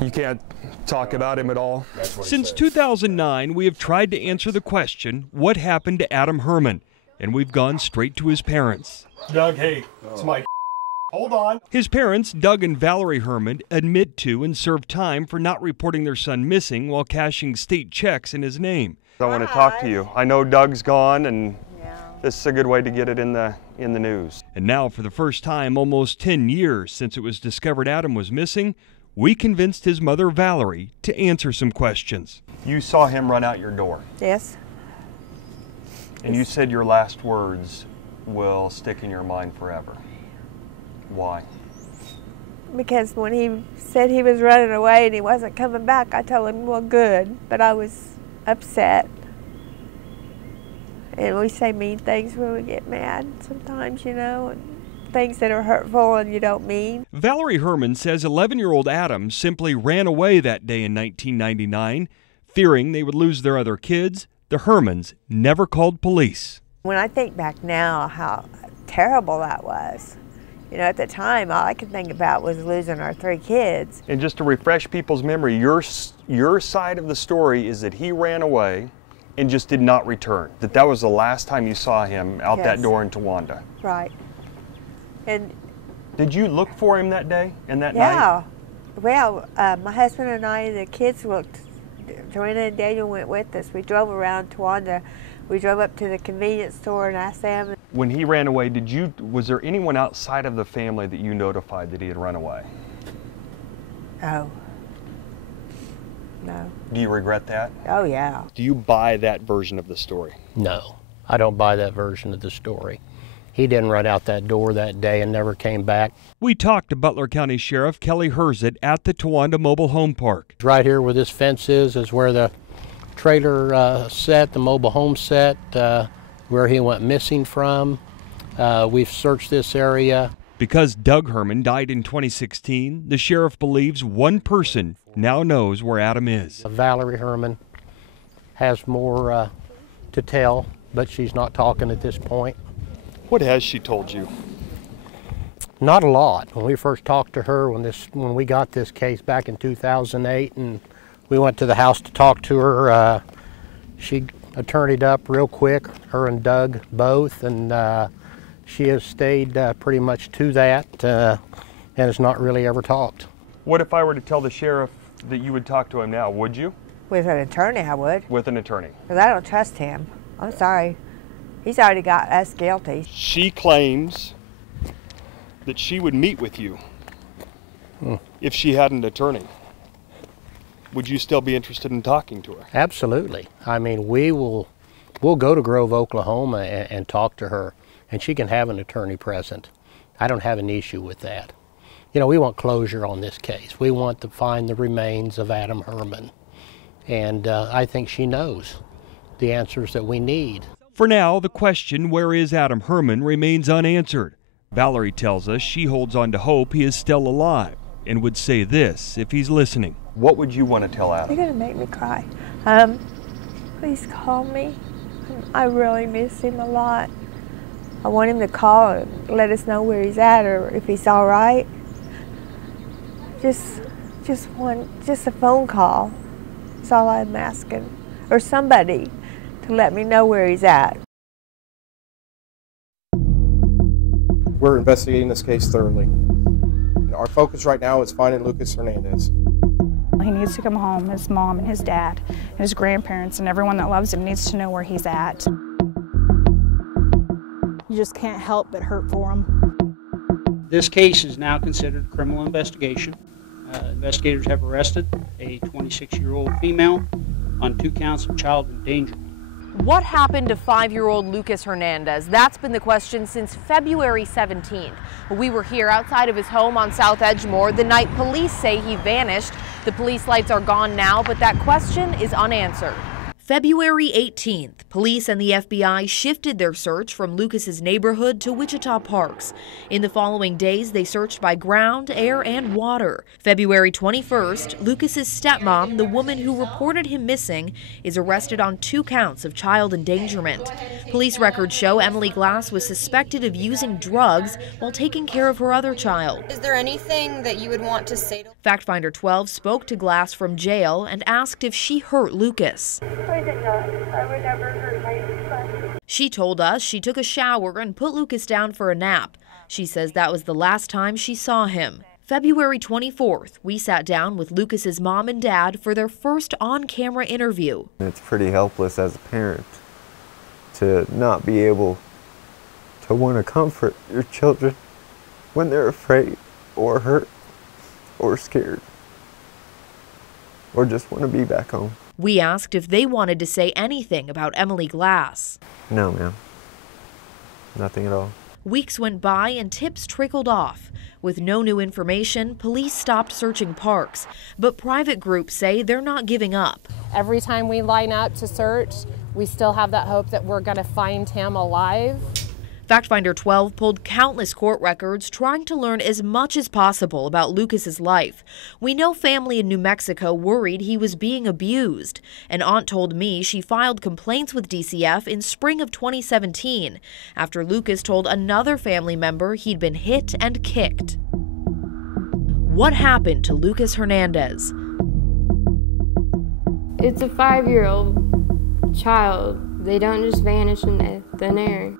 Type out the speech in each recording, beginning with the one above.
You can't talk about him at all? Since 2009, we have tried to answer the question, what happened to Adam Herman? And we've gone straight to his parents. Doug, hey, it's my hold on. His parents, Doug and Valerie Herman, admit to and serve time for not reporting their son missing while cashing state checks in his name. I want to talk to you. I know Doug's gone, and this is a good way to get it in the news. And now, for the first time, almost 10 years since it was discovered Adam was missing, we convinced his mother, Valerie, to answer some questions. You saw him run out your door. Yes. And you said your last words will stick in your mind forever. Why? Because when he said he was running away and he wasn't coming back, I told him, well, good, but I was upset. And we say mean things when we get mad sometimes, you know, and things that are hurtful and you don't mean. Valerie Herman says 11-year-old Adam simply ran away that day in 1999, fearing they would lose their other kids. The Hermans never called police. When I think back now how terrible that was, you know, at the time all I could think about was losing our 3 kids. And just to refresh people's memory, your side of the story is that he ran away and just did not return. That was the last time you saw him out that door in Towanda. Right. And did you look for him that day and that night? Yeah. Well, my husband and I, the kids looked. Joanna and Daniel went with us. We drove around Towanda. We drove up to the convenience store and asked them. When he ran away, was there anyone outside of the family that you notified that he had run away? Oh. No. Do you regret that? Oh, yeah. Do you buy that version of the story? No, I don't buy that version of the story. He didn't run out that door that day and never came back. We talked to Butler County Sheriff Kelly Herzit at the Towanda Mobile Home Park. Right here where this fence is where the trailer set, the mobile home set, where he went missing from. We've searched this area. Because Doug Herman died in 2016, the sheriff believes one person now knows where Adam is. Valerie Herman has more to tell, but she's not talking at this point. What has she told you? Not a lot. When we first talked to her, when we got this case back in 2008, and we went to the house to talk to her, she attorneyed up real quick, her and Doug both, and she has stayed pretty much to that and has not really ever talked. What if I were to tell the sheriff that you would talk to him now, would you? With an attorney, I would. With an attorney? Because I don't trust him. I'm sorry. He's already got us guilty. She claims that she would meet with you if she had an attorney. Would you still be interested in talking to her? Absolutely. I mean, we'll go to Grove, Oklahoma and talk to her, and she can have an attorney present. I don't have an issue with that. You know, we want closure on this case. We want to find the remains of Adam Herman, and I think she knows the answers that we need. For now, the question, where is Adam Herman, remains unanswered. Valerie tells us she holds on to hope he is still alive and would say this if he's listening. What would you want to tell Adam? You're going to make me cry. Please call me. I really miss him a lot. I want him to call and let us know where he's at or if he's all right. Just a phone call. That's all I'm asking. Or somebody to let me know where he's at. We're investigating this case thoroughly. Our focus right now is finding Lucas Hernandez. He needs to come home. His mom and his dad and his grandparents and everyone that loves him needs to know where he's at. You just can't help but hurt for him. This case is now considered a criminal investigation. Investigators have arrested a 26-year-old female on 2 counts of child endangerment. What happened to 5-year-old Lucas Hernandez? That's been the question since February 17th. We were here outside of his home on South Edgemoor the night police say he vanished. The police lights are gone now, but that question is unanswered. February 18th, police and the FBI shifted their search from Lucas's neighborhood to Wichita Parks. In the following days, they searched by ground, air, and water. February 21st, Lucas's stepmom, the woman who reported him missing, is arrested on 2 counts of child endangerment. Police records show Emily Glass was suspected of using drugs while taking care of her other child. Is there anything that you would want to say to Fact Finder 12 spoke to Glass from jail and asked if she hurt Lucas. I did not. I would never hurt my son. She told us she took a shower and put Lucas down for a nap. She says that was the last time she saw him. February 24th, we sat down with Lucas's mom and dad for their first on-camera interview. It's pretty helpless as a parent to not be able to want to comfort your children when they're afraid or hurt or scared or just want to be back home. We asked if they wanted to say anything about Emily Glass. No, ma'am. Nothing at all. Weeks went by and tips trickled off. With no new information, police stopped searching parks, but private groups say they're not giving up. Every time we line up to search, we still have that hope that we're going to find him alive. Fact Finder 12 pulled countless court records trying to learn as much as possible about Lucas's life. We know family in New Mexico worried he was being abused. An aunt told me she filed complaints with DCF in spring of 2017 after Lucas told another family member he'd been hit and kicked. What happened to Lucas Hernandez? It's a 5-year-old child. They don't just vanish in thin air.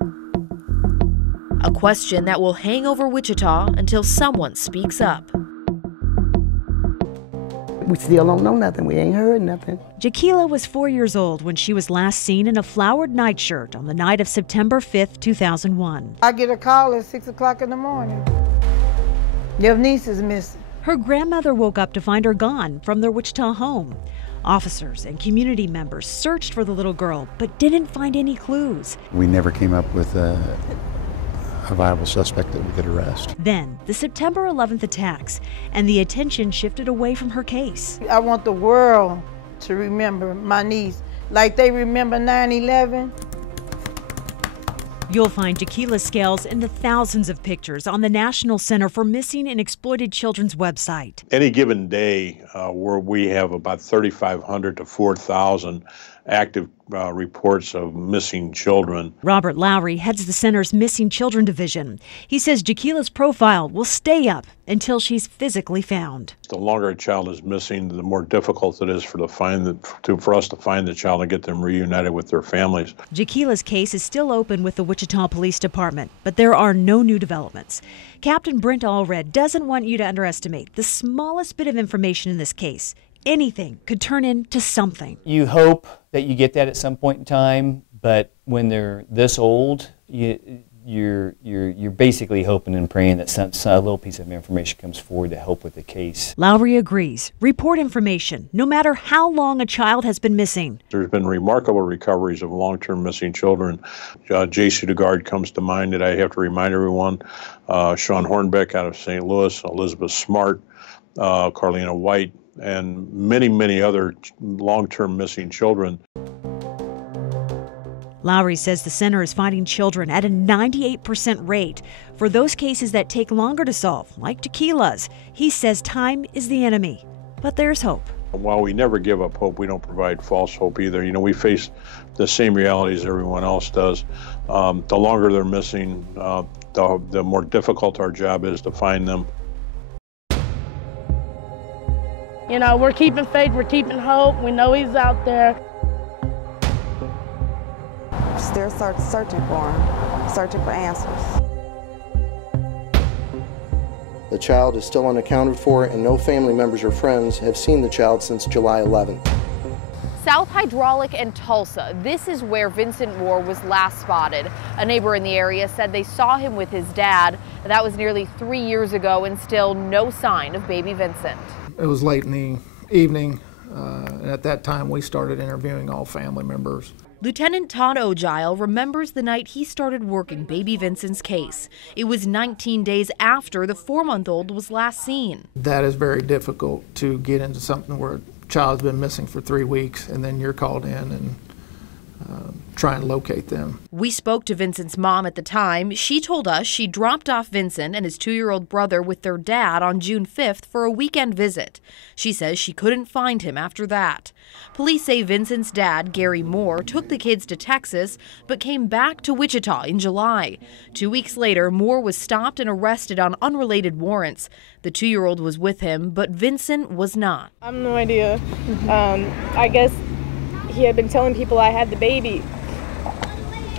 A question that will hang over Wichita until someone speaks up. We still don't know nothing. We ain't heard nothing. Jaquila was 4 years old when she was last seen in a flowered nightshirt on the night of September 5th, 2001. I get a call at 6 o'clock in the morning. Your niece is missing. Her grandmother woke up to find her gone from their Wichita home. Officers and community members searched for the little girl, but didn't find any clues. We never came up with a viable suspect that we could arrest. Then, the September 11th attacks, and the attention shifted away from her case. I want the world to remember my niece like they remember 9/11. You'll find Jaquila's scales in the thousands of pictures on the National Center for Missing and Exploited Children's website. Any given day where we have about 3,500 to 4,000 active reports of missing children. Robert Lowry heads the center's Missing Children Division. He says Jaquila's profile will stay up until she's physically found. The longer a child is missing, the more difficult it is for us to find the child and get them reunited with their families. Jaquila's case is still open with the Wichita Police Department, but there are no new developments. Captain Brent Allred doesn't want you to underestimate the smallest bit of information in this case. Anything could turn into something. You hope that you get that at some point in time, but when they're this old, you're basically hoping and praying that a little piece of information comes forward to help with the case. Lowry agrees. Report information, no matter how long a child has been missing. There's been remarkable recoveries of long-term missing children. J.C. DeGard comes to mind that I have to remind everyone. Sean Hornbeck out of St. Louis, Elizabeth Smart, Carlina White, and many, many other long-term missing children. Lowry says the center is finding children at a 98% rate. For those cases that take longer to solve, like Jaquila's, he says time is the enemy. But there's hope. While we never give up hope, we don't provide false hope either. You know, we face the same realities everyone else does. The longer they're missing, the more difficult our job is to find them. You know, we're keeping faith, we're keeping hope. We know he's out there. Still searching for him, searching for answers. The child is still unaccounted for, and no family members or friends have seen the child since July 11th. South Hydraulic and Tulsa. This is where Vincent Moore was last spotted. A neighbor in the area said they saw him with his dad. That was nearly 3 years ago, and still no sign of baby Vincent. It was late in the evening, and at that time we started interviewing all family members. Lieutenant Todd Ogile remembers the night he started working baby Vincent's case. It was 19 days after the 4-month-old was last seen. That is very difficult to get into something where child's been missing for 3 weeks, and then you're called in and try and locate them. We spoke to Vincent's mom at the time. She told us she dropped off Vincent and his 2-year-old brother with their dad on June 5th for a weekend visit. She says she couldn't find him after that. Police say Vincent's dad, Gary Moore, took the kids to Texas but came back to Wichita in July. 2 weeks later, Moore was stopped and arrested on unrelated warrants. The 2-year-old was with him, but Vincent was not. I have no idea. I guess he had been telling people I had the baby,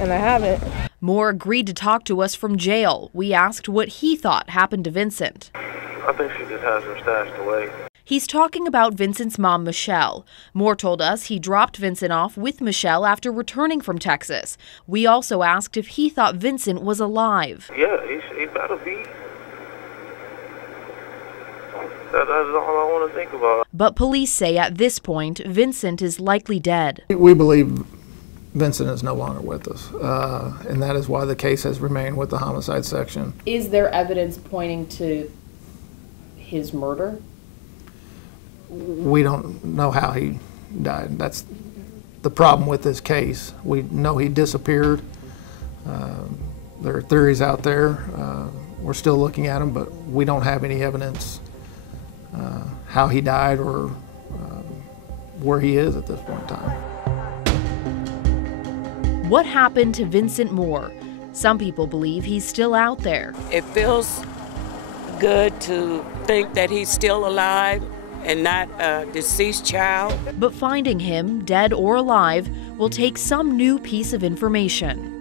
and I haven't. Moore agreed to talk to us from jail. We asked what he thought happened to Vincent. I think she just has him stashed away. He's talking about Vincent's mom, Michelle. Moore told us he dropped Vincent off with Michelle after returning from Texas. We also asked if he thought Vincent was alive. Yeah, he better be. That's all I want to think about. But police say at this point, Vincent is likely dead. We believe Vincent is no longer with us, and that is why the case has remained with the homicide section. Is there evidence pointing to his murder? We don't know how he died. That's the problem with this case. We know he disappeared. There are theories out there. We're still looking at them, but we don't have any evidence how he died or where he is at this point in time. What happened to Vincent Moore? Some people believe he's still out there. It feels good to think that he's still alive and not a deceased child. But finding him, dead or alive, will take some new piece of information.